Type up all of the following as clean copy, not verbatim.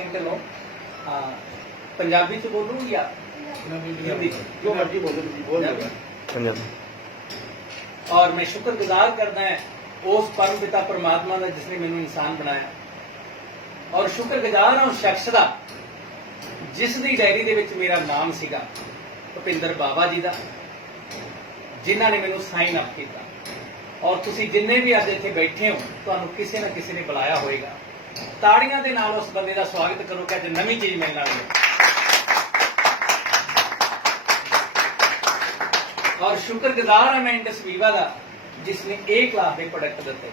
ਸਿੰਘ ढिल्लों पंजाबी च बोलूँ या हिंदी जो मर्जी बोलो तुम बोल दो। पंजाबी। और मैं शुक्रगुजार करदा है उस परम पिता परमात्मा का जिसने मैनू इंसान बनाया और शुक्रगुजार हाँ उस शख्स का जिस दी डायरी दे विच मेरा नाम सीगा भुपिंदर बाबा जी का जिन्होंने मैनू साइन अप किया और तुसी जिन्ने भी अज इत्थे बैठे हो तुहानू किसी न किसी ने बुलाया होएगा। ताड़ियां दे नाल उस बंदे का स्वागत करो कि अज नवीं चीज मिलने वाली है। और शुक्रगुजार है मैं इंडस वीवा का जिसने ए क्लास के प्रोडक्ट दिते।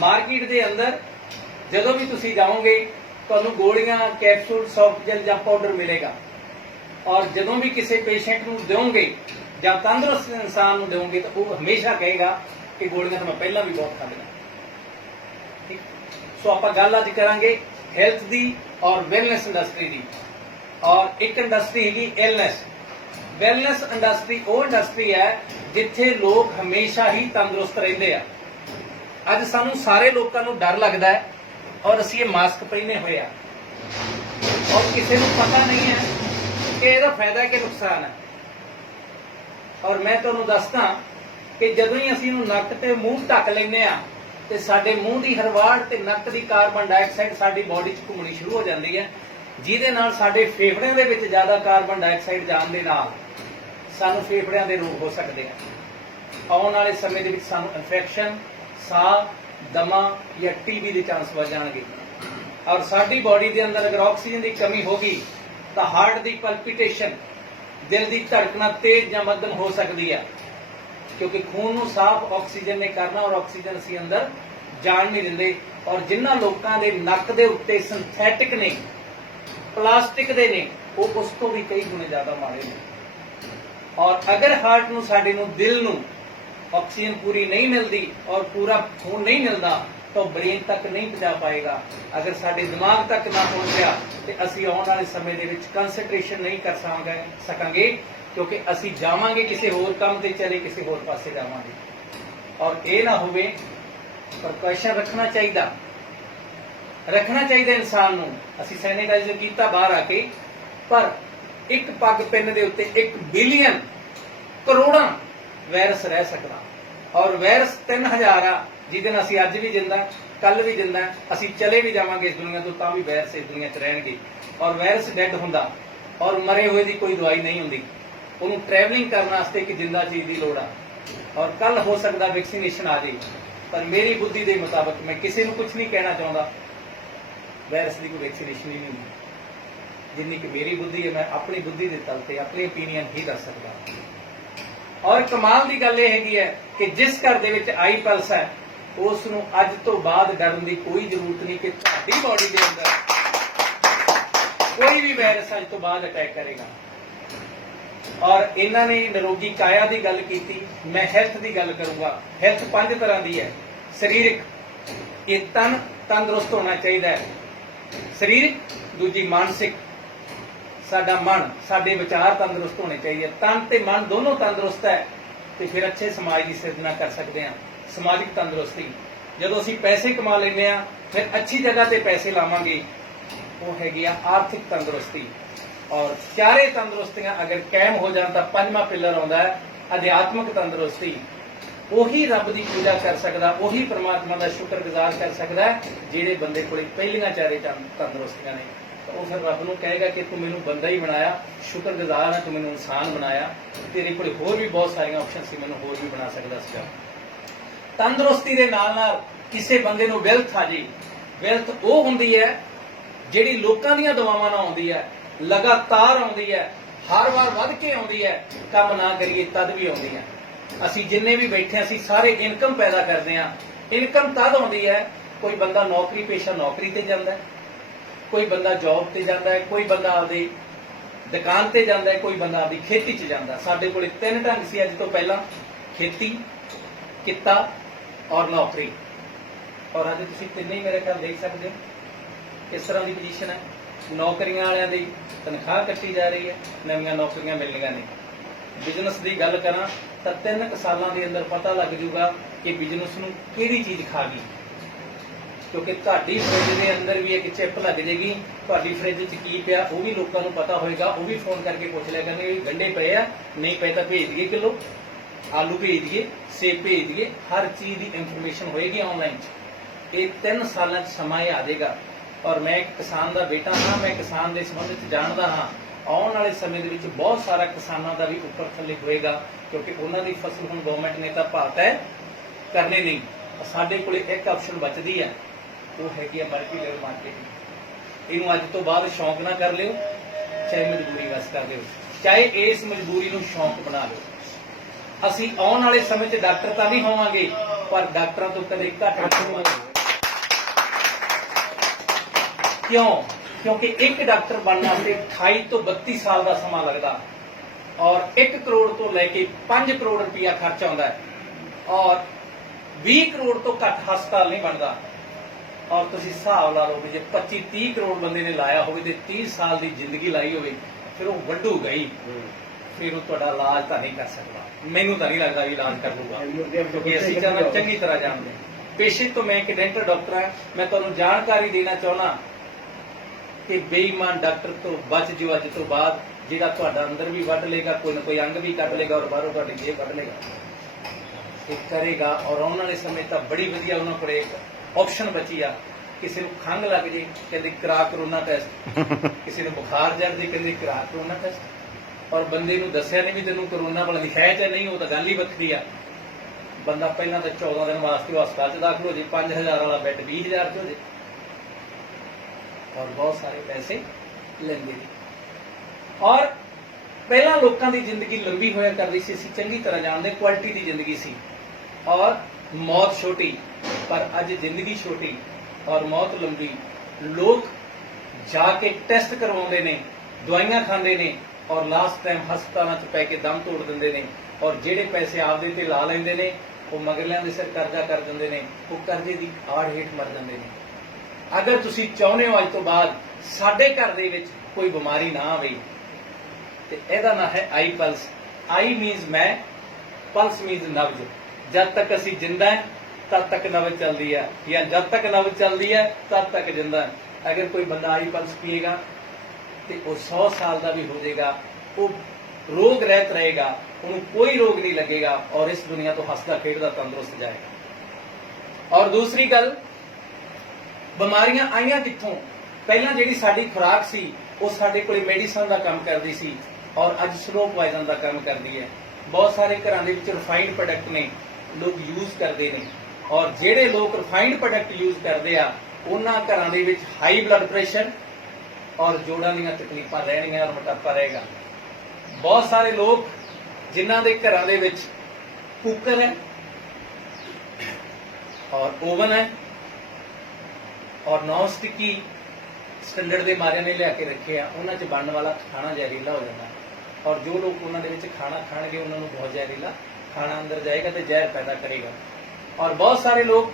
मार्केट के अंदर जदों भी तुसी जाओगे तुहानू गोलियां कैप्सूल सॉफ्ट जेल या पाउडर मिलेगा और जदों भी किसी पेशेंट नूं दोगे या तंदुरुस्त इंसान नूं दोगे तो वह हमेशा कहेगा कि गोलियां तो मैं पहला भी बहुत खा लिया। ठीक, सो आप गल अज करांगे हैल्थ दी और वैलनेस इंडस्ट्री दी। और एक इंडस्ट्री हैगी इलनेस। वैलनेस इंडस्ट्री वो इंडस्ट्री है जिथे लोग हमेशा ही तंदुरुस्त रहते हैं। अज सानू सारे लोगों को डर लगता है और असी ये मास्क पहने हुए हैं और किसी को पता नहीं है कि इसका फायदा कि नुकसान है। और मैं तुहानू दसदा कि जदों ही असीं नक ते मूँह ढक लैंदे आ ते साडे मूँह दी हरवाड़ ते नक दी कार्बन डाइऑक्साइड साडी बॉडी च घुमणी शुरू हो जाती है जिहदे नाल साडे फेफड़िਆਂ ਦੇ ਵਿੱਚ ਜ਼ਿਆਦਾ कार्बन डाइऑक्साइड जाण दे नाल सानू फेफड़िਆਂ ਦੇ रोग हो सकते हैं। आने वाले समय ਦੇ ਵਿੱਚ सानू इन्फेक्शन साह दमा या टीबी के चांस बढ़ जाएंगे। और साडी बॉडी के अंदर अगर ऑक्सीजन की कमी होगी तो हार्ट की पल्पिटेशन दिल की धड़कना तेज या मध्यम हो सकती है क्योंकि खून को साफ ऑक्सीजन ने करना और ऑक्सीजन असी अंदर जान नहीं देंगे। और जिन्होंने लोगों के नक के उत्ते सिंथैटिक ने प्लास्टिक दे ने वो उस तो भी कई गुणे ज्यादा माड़े ने। और अगर हार्ट नूं साडे नूं दिल नूं ऑक्सीजन पूरी नहीं मिलती और पूरा खून नहीं मिलता तो ब्रेन तक नहीं पहुंचा पाएगा। अगर साडे दिमाग तक ना पहुंचया तो असी आने वाले समय दे विच कंसनट्रेशन नहीं कर सकांगे क्योंकि असी जावांगे किसी होर काम ते चले किसी होर पासे जावांगे। और ये ना होवे प्रिकॉशन रखना चाहिए इंसान नूं। असी सैनिटाइजर कीता बाहर आके पर एक पग पिन दे उत्ते 1 बिलियन करोड़ां वायरस रह सकदा और वायरस 3000 आ जिहदे नाल असीं अज भी जिंदा कल भी जिंदा असीं चले भी जावांगे इस दुनिया तो तां भी वायरस इस दुनिया च रहणगे। और वायरस डैड हुंदा और मरे हुए की कोई दवाई नहीं हुंदी उहनूं ट्रैवलिंग करने वास्ते एक जिंदा चीज़ की लोड़ आ। और कल हो सकता वैक्सीनेशन आ जाए पर मेरी बुद्धि के मुताबिक मैं किसी को कुछ नहीं कहना चाहता वायरस की कोई वैक्सीनेशन ही नहीं हुंदी। जिन्नी कि मेरी बुद्धि है मैं अपनी बुद्धि के तल पर अपनी ओपीनियन ही दस सकता। और कमाल की गल यह है कि जिस घर दे विच आई पल्स है उसनूं अज तो बाद डरन की कोई जरूरत नहीं कि तुहाडी बॉडी के अंदर कोई भी वायरस अज तो बाद अटैक करेगा। और इन्होंने निरोगी काया की गल की, मैं हैल्थ की गल करूंगा। हैल्थ 5 तरह की है। सरीरक ये तन तंदुरुस्त होना चाहिए, सरीरक दूजी मानसिक साडा मन साडे विचार तंदुरुस्त होने चाहिए। तन ते मन दोनों तंदुरुस्त है तो फिर अच्छे समाज की सिरजना कर सकते हैं। समाजिक तंदुरुस्ती जदों असीं पैसे कमा लेंगे फिर अच्छी जगह ते पैसे लावांगे वो हैगी आर्थिक तंदुरुस्ती। और चारे तंदुरुस्तियां अगर कायम हो जान तो 5वां पिलर आउंदा है अध्यात्मक तंदुरुस्ती। उही रब की पूजा कर सकदा, उही परमात्मा का शुक्रगुजार कर सकदा है जिहड़े बंदे कोल पहलियां चारे तंदुरुस्तियां ने। तो वो फिर रब नूं कहेगा कि तू मैनूं बंदा ही बनाया, शुक्रगुजार है तू मैनूं इंसान बनाया, तेरे कोल होर भी बहुत सारियां ऑप्शन सी, मैनूं होर भी बना सकदा सीगा। तंदुरुस्ती दे नाल नाल किसी बंदे नूं वेल्थ आ जी। वेल्थ वो हुंदी है जिहड़ी लोकां दीयां दुआवां नाल आउंदी है, लगातार आउंदी है, हर बार वध के आउंदी है, काम ना करिए तद भी आउंदी है। असी जिन्ने भी बैठे असी सारे इनकम पैदा करते हैं। इनकम तद आउंदी है कोई बंदा नौकरी पेशा नौकरी ते जांदा है, कोई बंदा जॉब ते जांदा है, कोई बंदा आपदी दुकान ते जांदा है, कोई बंदा आपदी खेती च जांदा। साडे कोल 3 ढंग सी अज तो पहला, खेती, किता और नौकरी। और अज तुसीं तिन्ने ही मेरे ख्याल देख सकते हो किस तरह की पोजीशन है। नौकरियां वालियां दी तनख्वाह कट्टी जा रही है, नवीं नौकरियां मिलनियां नहीं। बिजनेस की गल करा तो 3 सालों के अंदर पता लग जूगा कि बिजनेस नूं किहड़ी चीज़ खा गई। ਕਿਉਂਕਿ ਤੁਹਾਡੀ ਫ੍ਰਿਜ ਦੇ ਅੰਦਰ ਵੀ ਇੱਕ ਚਿੱਪ ਲੱਗ ਜੇਗੀ, ਤੁਹਾਡੀ ਫ੍ਰਿਜ 'ਚ ਕੀ ਪਿਆ ਉਹ ਵੀ ਲੋਕਾਂ ਨੂੰ ਪਤਾ ਹੋਏਗਾ, ਉਹ ਵੀ ਫੋਨ ਕਰਕੇ ਪੁੱਛ ਲਿਆ ਕਰਨਗੇ ਵੀ ਗੰਢੇ ਪਏ ਆ, ਨਹੀਂ ਪਏ ਤਾਂ ਭੇਜ ਦਈਏ ਕਿਲੋ, ਆਲੂ ਭੇਜ ਦਈਏ, ਸੇਬ ਭੇਜ ਦਈਏ, ਹਰ ਚੀਜ਼ ਦੀ ਇਨਫੋਰਮੇਸ਼ਨ ਹੋਏਗੀ ਆਨਲਾਈਨ 'ਚ। ਇਹ 3 ਸਾਲਾਂ 'ਚ ਸਮਾਂ ਇਹ ਆ ਜਾਏਗਾ। ਔਰ ਮੈਂ ਇੱਕ ਕਿਸਾਨ ਦਾ ਬੇਟਾ ਹਾਂ, ਮੈਂ ਕਿਸਾਨ ਦੇ ਸੰਬੰਧ 'ਚ ਜਾਣਦਾ ਹਾਂ। ਆਉਣ ਵਾਲੇ ਸਮੇਂ ਦੇ ਵਿੱਚ ਬਹੁਤ ਸਾਰਾ ਕਿਸਾਨਾਂ ਦਾ ਵੀ ਉੱਪਰ ਥੱਲੇ ਹੋਏਗਾ, ਕਿਉਂਕਿ ਉਹਨਾਂ ਦੀ ਫਸਲ ਹੁਣ ਗਵਰਨਮੈਂਟ ਨੇ ਤਾਂ ਭਾਅ ਤੈਅ ਕਰਨੇ ਨਹੀਂ। ਸਾਡੇ ਕੋਲੇ ਇੱਕ ਆਪਸ਼ਨ ਬਚਦੀ ਹੈ, ਉਹ ਹੈਗੀ ਆ ਮਲਟੀ ਲੈਵਲ ਮਾਰਕੀਟਿੰਗ। ਇਹਨੂੰ ਅੱਜ ਤੋਂ ਬਾਅਦ ਸ਼ੌਂਕ ਨਾ ਕਰ ਲਿਓ, ਚਾਹੇ ਮਜਬੂਰੀ ਵਸ ਕਰ ਲਿਓ, ਚਾਹੇ ਇਸ ਮਜਬੂਰੀ ਨੂੰ ਸ਼ੌਂਕ ਬਣਾ ਲਿਓ। ਅਸੀਂ ਆਉਣ ਵਾਲੇ ਸਮੇਂ 'ਚ ਡਾਕਟਰ ਤਾਂ ਨਹੀਂ ਹੋਵਾਂਗੇ, ਪਰ ਡਾਕਟਰਾਂ ਤੋਂ ਕਦੇ ਘੱਟ ਨਹੀਂ ਹੋਵਾਂਗੇ। ਕਿਉਂ? ਕਿਉਂਕਿ ਇੱਕ ਡਾਕਟਰ ਬਣਨ ਵਾਸਤੇ 28 ਤੋਂ 32 ਸਾਲ ਦਾ ਸਮਾਂ ਲੱਗਦਾ, ਔਰ 1 ਕਰੋੜ ਤੋਂ ਲੈ ਕੇ 5 ਕਰੋੜ ਰੁਪਇਆ ਖਰਚ ਆਉਂਦਾ ਹੈ, ਔਰ 20 ਕਰੋੜ ਤੋਂ ਘੱਟ ਹਸਪਤਾਲ ਨਹੀਂ ਬਣਦਾ। ਔਰ ਤੁਸੀਂ ਹਿਸਾਬ ਲਾ ਲਓ ਵੀ ਜੇ 25-30 ਕਰੋੜ ਬੰਦੇ ਨੇ ਲਾਇਆ ਹੋਵੇ ਤੇ 30 ਸਾਲ ਦੀ ਜ਼ਿੰਦਗੀ ਲਾਈ ਹੋਵੇ, ਫਿਰ ਉਹ ਵੱਢੂਗਾ ਹੀ, ਫਿਰ ਉਹ ਤੁਹਾਡਾ ਇਲਾਜ ਤਾਂ ਨਹੀਂ ਕਰ ਸਕਦਾ। ਮੈਨੂੰ ਤਾਂ ਨਹੀਂ ਲੱਗਦਾ ਵੀ ਇਲਾਜ ਕਰ ਲੂਗਾ, ਕਿਉਂਕਿ ਅਸੀਂ ਤੁਹਾਨੂੰ ਚੰਗੀ ਤਰ੍ਹਾਂ ਜਾਣਦੇ ਹਾਂ। ਪੇਸ਼ੇ ਤੋਂ ਮੈਂ ਇੱਕ ਡੈਂਟਲ ਡਾਕਟਰ ਹਾਂ, ਮੈਂ ਤੁਹਾਨੂੰ ਜਾਣਕਾਰੀ ਦੇਣਾ ਚਾਹੁੰਦਾ ਕਿ ਬੇਈਮਾਨ ਡਾਕਟਰ ਤੋਂ ਬਚ ਜਿਓ ਅੱਜ ਤੋਂ ਬਾਅਦ, ਜਿਹੜਾ ਤੁਹਾਡਾ ਅੰਦਰ ਵੀ ਵੱਢ ਲੇਗਾ, ਕੋਈ ਨਾ ਕੋਈ ਅੰਗ ਵੀ ਕੱਢ ਲੇਗਾ, ਔਰ ਬਾਹਰੋਂ ਤੁਹਾਡੀ ਜੇਬ ਵੱਢ ਲੇਗਾ। ਇਹ ਕਰੇਗਾ। ਔਰ ਆਉਣ ਵਾਲੇ ਸਮੇਂ ਤਾਂ ਬੜੀ ਵਧੀਆ ਉਹਨਾਂ ਕੋਲ ਇੱਕ ਆਪਸ਼ਨ ਬਚੀ ਆ। ਕਿਸੇ ਨੂੰ ਖੰਘ ਲੱਗ ਜੇ, ਕਹਿੰਦੇ ਕਰਾ ਕਰੋਨਾ ਟੈਸਟ, ਕਿਸੇ ਨੂੰ ਬੁਖਾਰ ਚੜ੍ਹ ਜੇ, ਕਹਿੰਦੇ ਕਰਾ ਕਰੋਨਾ ਟੈਸਟ। ਔਰ ਬੰਦੇ ਨੂੰ ਦੱਸਿਆ ਨਹੀਂ ਵੀ ਤੈਨੂੰ ਕਰੋਨਾ ਵਾਲਾ ਹੈ ਜਾਂ ਨਹੀਂ, ਉਹ ਤਾਂ ਗੱਲ ਹੀ ਵੱਖਰੀ ਆ। ਬੰਦਾ ਪਹਿਲਾਂ ਤਾਂ 14 ਦਿਨ ਵਾਸਤੇ ਹਸਪਤਾਲ 'ਚ ਦਾਖਲ ਹੋ ਜੇ, 5000 ਵਾਲਾ ਬੈੱਡ 20,000 'ਚ ਹੋ ਜੇ, ਔਰ ਬਹੁਤ ਸਾਰੇ ਪੈਸੇ ਲੈਂਦੇ ਨੇ। ਔਰ ਪਹਿਲਾਂ ਲੋਕਾਂ ਦੀ ਜ਼ਿੰਦਗੀ ਲੰਬੀ ਹੋਇਆ ਕਰਦੀ ਸੀ, ਅਸੀਂ ਚੰਗੀ ਤਰ੍ਹਾਂ ਜਾਣਦੇ, ਕੁਆਲਿਟੀ ਦੀ ਜ਼ਿੰਦਗੀ ਸੀ, ਔਰ ਮੌਤ ਛੋਟੀ। ਪਰ ਅੱਜ ਜ਼ਿੰਦਗੀ ਛੋਟੀ ਔਰ ਮੌਤ ਲੰਬੀ। ਲੋਕ ਜਾ ਕੇ ਟੈਸਟ ਕਰਵਾਉਂਦੇ ਨੇ, ਦਵਾਈਆਂ ਖਾਂਦੇ ਨੇ, ਔਰ ਲਾਸਟ ਟਾਈਮ ਹਸਪਤਾਲਾਂ 'ਚ ਪੈ ਕੇ ਦਮ ਤੋੜ ਦਿੰਦੇ ਨੇ। ਔਰ ਜਿਹੜੇ ਪੈਸੇ ਆਪਦੇ ਤੇ ਲਾ ਲੈਂਦੇ ਨੇ, ਉਹ ਮਗਰਲਿਆਂ ਦੇ ਸਿਰ ਕਰਜ਼ਾ ਕਰ ਦਿੰਦੇ ਨੇ, ਉਹ ਕਰਜ਼ੇ ਦੀ ਆੜ ਹੇਠ ਮਰ ਜਾਂਦੇ ਨੇ। ਅਗਰ ਤੁਸੀਂ ਚਾਹੁੰਦੇ ਹੋ ਅੱਜ ਤੋਂ ਬਾਅਦ ਸਾਡੇ ਘਰ ਦੇ ਵਿੱਚ ਕੋਈ ਬਿਮਾਰੀ ਨਾ ਆਵੇ, ਤੇ ਇਹਦਾ ਨਾਂ ਹੈ ਆਈ ਪਲਸ। ਆਈ ਮੀਨਸ ਮੈਂ, ਪਲਸ ਮੀਨਸ ਨਬਜ਼। ਜਦ ਤੱਕ ਅਸੀਂ ਜਿੰਦਾ ਹੈ ਤਦ ਤੱਕ ਨਬਜ਼ ਚੱਲਦੀ ਹੈ, ਜਾਂ ਜਦ ਤੱਕ ਨਬਜ਼ ਚੱਲਦੀ ਹੈ ਤਦ ਤੱਕ ਜਿੰਦਾ ਹੈ। ਅਗਰ ਕੋਈ ਬੰਦਾ ਆਈ ਪਲਸ ਪੀਏਗਾ ਤੇ ਉਹ 100 ਸਾਲ ਦਾ ਵੀ ਹੋ ਜਾਏਗਾ, ਉਹ ਰੋਗ ਰਹਿਤ ਰਹੇਗਾ, ਉਹਨੂੰ ਕੋਈ ਰੋਗ ਨਹੀਂ ਲੱਗੇਗਾ, ਔਰ ਇਸ ਦੁਨੀਆ ਤੋਂ ਹੱਸਦਾ ਖੇਡਦਾ ਤੰਦਰੁਸਤ ਜਾਏਗਾ। ਔਰ ਦੂਸਰੀ ਗੱਲ, ਬਿਮਾਰੀਆਂ ਆਈਆਂ ਕਿੱਥੋਂ? ਪਹਿਲਾਂ ਜਿਹੜੀ ਸਾਡੀ ਖੁਰਾਕ ਸੀ ਉਹ ਸਾਡੇ ਕੋਲੇ ਮੈਡੀਸਨ ਦਾ ਕੰਮ ਕਰਦੀ ਸੀ, ਔਰ ਅੱਜ ਸਲੋ ਪੋਇਜ਼ਨ ਦਾ ਕੰਮ ਕਰਦੀ ਹੈ। ਬਹੁਤ ਸਾਰੇ ਘਰਾਂ ਦੇ ਵਿੱਚ ਰਿਫਾਈਨਡ ਪ੍ਰੋਡਕਟ ਨੇ, ਲੋਕ ਯੂਜ਼ ਕਰਦੇ ਨੇ, ਔਰ ਜਿਹੜੇ ਲੋਕ ਰਿਫਾਈਨਡ ਪ੍ਰੋਡਕਟ ਯੂਜ਼ ਕਰਦੇ ਆ, ਉਹਨਾਂ ਘਰਾਂ ਦੇ ਵਿੱਚ ਹਾਈ ਬਲੱਡ ਪ੍ਰੈਸ਼ਰ ਔਰ ਜੋੜਾਂ ਦੀਆਂ ਤਕਲੀਫਾਂ ਰਹਿਣਗੀਆਂ, ਔਰ ਮੋਟਾਪਾ ਰਹੇਗਾ। ਬਹੁਤ ਸਾਰੇ ਲੋਕ ਜਿਨ੍ਹਾਂ ਦੇ ਘਰਾਂ ਦੇ ਵਿੱਚ ਕੁੱਕਰ ਹੈ ਔਰ ਓਵਨ ਹੈ ਔਰ ਨੌਨ ਸਟਿਕੀ ਸਟੈਂਡਰਡ ਦੇ ਮਾਰਿਆਂ ਨੇ ਲਿਆ ਕੇ ਰੱਖੇ ਆ, ਉਹਨਾਂ 'ਚ ਬਣਨ ਵਾਲਾ ਖਾਣਾ ਜ਼ਹਿਰੀਲਾ ਹੋ ਜਾਂਦਾ। ਔਰ ਜੋ ਲੋਕ ਉਹਨਾਂ ਦੇ ਵਿੱਚ ਖਾਣਾ ਖਾਣਗੇ, ਉਹਨਾਂ ਨੂੰ ਬਹੁਤ ਜ਼ਹਿਰੀਲਾ ਖਾਣਾ ਅੰਦਰ ਜਾਏਗਾ ਤੇ ਜ਼ਹਿਰ ਪੈਦਾ ਕਰੇਗਾ। ਔਰ ਬਹੁਤ ਸਾਰੇ ਲੋਕ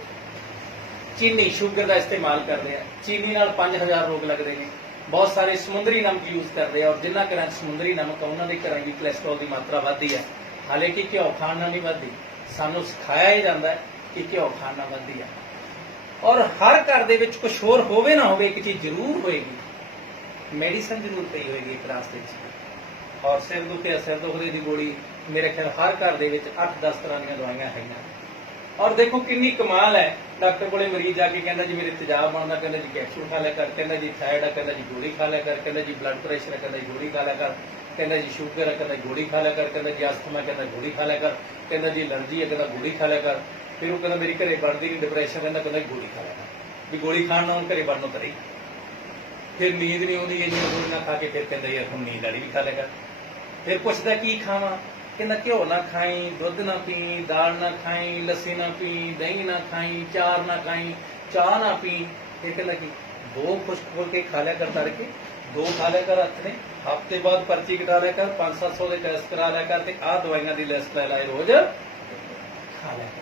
ਚੀਨੀ, ਸ਼ੂਗਰ ਦਾ ਇਸਤੇਮਾਲ ਕਰਦੇ ਆ, ਚੀਨੀ ਨਾਲ 5000 ਰੋਗ ਲੱਗਦੇ ਨੇ। ਬਹੁਤ ਸਾਰੇ ਸਮੁੰਦਰੀ ਨਮਕ ਯੂਜ਼ ਕਰਦੇ ਆ, ਔਰ ਜਿਨ੍ਹਾਂ ਘਰਾਂ 'ਚ ਸਮੁੰਦਰੀ ਨਮਕ ਆ, ਉਹਨਾਂ ਦੇ ਘਰਾਂ ਦੀ ਕੋਲੇਸਟ੍ਰੋਲ ਦੀ ਮਾਤਰਾ ਵੱਧਦੀ ਹੈ। ਹਾਲਾਂਕਿ ਘਿਓ ਖਾਣ ਨਾਲ ਨਹੀਂ ਵੱਧਦੀ, ਸਾਨੂੰ ਸਿਖਾਇਆ ਹੀ ਜਾਂਦਾ ਕਿ ਘਿਓ ਖਾਣ ਨਾਲ ਵੱਧਦੀ ਹੈ। ਔਰ ਹਰ ਘਰ ਦੇ ਵਿੱਚ ਕੁਝ ਹੋਰ ਹੋਵੇ ਨਾ ਹੋਵੇ, ਇੱਕ ਚੀਜ਼ ਜ਼ਰੂਰ ਹੋਏਗੀ, ਮੈਡੀਸਨ ਜ਼ਰੂਰ ਪਈ ਹੋਏਗੀ ਇੱਕ ਰਾਸਤੇ 'ਚ। ਔਰ ਸਿਰ ਦੁਖਿਆ, ਸਿਰ ਦੁਖਦੇ ਦੀ ਗੋਲੀ, ਮੇਰੇ ਖਿਆਲ ਹਰ ਘਰ ਦੇ ਵਿੱਚ 8-10 ਤਰ੍ਹਾਂ ਦੀਆਂ ਦਵਾਈਆਂ ਹੈਗੀਆਂ। ਔਰ ਦੇਖੋ ਕਿੰਨੀ ਕਮਾਲ ਹੈ, ਡਾਕਟਰ ਕੋਲੇ ਮਰੀਜ਼ ਜਾ ਕੇ ਕਹਿੰਦਾ ਜੀ ਮੇਰੇ ਤੇਜ਼ਾਬ ਬਣਦਾ, ਕਹਿੰਦਾ ਜੀ ਕੈਪਸੂਲ ਖਾ ਲਿਆ ਕਰ, ਕਹਿੰਦਾ ਜੀ ਥਾਇਰਾਇਡ ਹੈ, ਕਹਿੰਦਾ ਜੀ ਗੋਲੀ ਖਾ ਲਿਆ ਕਰ, ਕਹਿੰਦਾ ਜੀ ਬਲੱਡ ਪ੍ਰੈਸ਼ਰ ਹੈ, ਕਹਿੰਦਾ ਜੀ ਗੋਲੀ ਖਾ ਲਿਆ ਕਰ, ਕਹਿੰਦਾ ਜੀ ਸ਼ੂਗਰ ਹੈ, ਕਹਿੰਦਾ ਗੋਲੀ ਖਾ ਲਿਆ ਕਰ, ਕਹਿੰਦਾ ਜੀ ਅਸਥਮਾ, ਕਹਿੰਦਾ ਗੋਲੀ ਖਾ ਲਿਆ ਕਰ, ਕਹਿੰਦਾ ਜੀ ਐਲਰਜੀ ਹੈ, ਕਹਿੰਦਾ ਗੋਲੀ ਖਾ ਲਿਆ ਕਰ। ਫਿਰ ਉਹ ਕਹਿੰਦਾ ਮੇਰੀ ਘਰੇ ਬਣਦੀ ਨਹੀਂ ਡਿਪਰੈਸ਼ਨ, ਕਹਿੰਦਾ ਗੋਲੀ ਖਾ ਲਿਆ ਕਰ। ਵੀ ਗੋਲੀ ਖਾਣ ਨਾਲ ਘਰੇ ਬਣਨੋਂ ਤਰੀ। ਫਿਰ ਨੀਂਦ ਨਹੀਂ ਆਉਂਦੀ, ਇੰਨੀਆਂ ਗੋਲੀਆਂ ਖਾ ਕੇ ਫਿਰ ਕਹਿੰਦਾ ਯਾਰ ਹੁਣ ਨੀਂਦ ਵਾਲੀ ਵੀ ਖਾ ਲਿਆ ਕਰ। ਫਿਰ ਪੁੱਛਦਾ ਕੀ ਖਾਵਾਂ, ਕਹਿੰਦਾ ਘਿਓ ਨਾ ਖਾਈ, ਦੁੱਧ ਨਾ ਪੀ, ਦਾਲ ਨਾ ਖਾਈ, ਲੱਸੀ ਨਾ ਪੀ, ਦਹੀਂ ਨਾ ਖਾਈ, ਚਾਰ ਨਾ ਖਾਈ, ਚਾਹ ਨਾ ਪੀ। ਇਹ ਕਹਿੰਦਾ ਕਿ 2 ਖੁਸ਼ਕ ਖੋਲ ਕੇ ਖਾ ਲਿਆ ਕਰ, ਤੜਕੇ 2 ਖਾ ਲਿਆ ਕਰ, ਹੱਥ ਨੇ ਹਫ਼ਤੇ ਬਾਅਦ ਪਰਚੀ ਕਟਾ ਲਿਆ ਕਰ, 500-700 ਦੇ ਟੈਸਟ ਕਰਾ ਲਿਆ ਕਰ, ਤੇ ਆਹ ਦਵਾਈਆਂ ਦੀ ਲਿਸਟ ਲੈ ਲਾਏ ਰੋਜ਼ ਖਾ ਲਿਆ ਕਰ।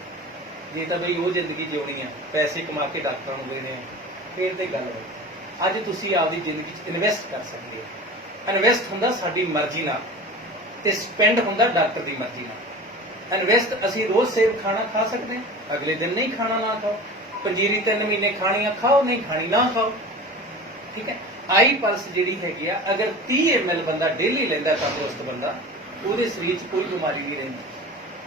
ਜੇ ਤਾਂ ਬਈ ਉਹ ਜ਼ਿੰਦਗੀ ਜਿਉਣੀ ਆ, ਪੈਸੇ ਕਮਾ ਕੇ ਡਾਕਟਰਾਂ ਨੂੰ ਦੇਣੇ ਆ, ਫਿਰ ਤੇ ਗੱਲ ਹੋਈ। ਅੱਜ ਤੁਸੀਂ ਆਪਦੀ ਜ਼ਿੰਦਗੀ 'ਚ ਇਨਵੈਸਟ ਕਰ ਸਕਦੇ ਹੋ। ਇਨਵੈਸਟ ਹੁੰਦਾ ਸਾਡੀ ਮਰਜ਼ੀ ਨਾਲ, ਤੇ ਸਪੈਂਡ ਹੁੰਦਾ ਡਾਕਟਰ ਦੀ ਮਰਜ਼ੀ ਨਾਲ। ਇਨਵੈਸਟ ਅਸੀਂ ਰੋਜ਼ ਸੇਬ ਖਾਣਾ ਖਾ ਸਕਦੇ ਹਾਂ, ਅਗਲੇ ਦਿਨ ਨਹੀਂ ਖਾਣਾ ਨਾ ਖਾਓ। ਪੰਜੀਰੀ 3 ਮਹੀਨੇ ਖਾਣੀ ਆ ਖਾਓ, ਨਹੀਂ ਖਾਣੀ ਨਾ ਖਾਓ। ਠੀਕ ਹੈ। ਆਈ ਪਲਸ ਜਿਹੜੀ ਹੈਗੀ ਆ, ਅਗਰ 30 ml ਬੰਦਾ ਡੇਲੀ ਲੈਂਦਾ, ਤੰਦਰੁਸਤ ਬੰਦਾ, ਉਹਦੇ ਸਰੀਰ 'ਚ ਕੋਈ ਬਿਮਾਰੀ ਨਹੀਂ ਰਹਿੰਦੀ।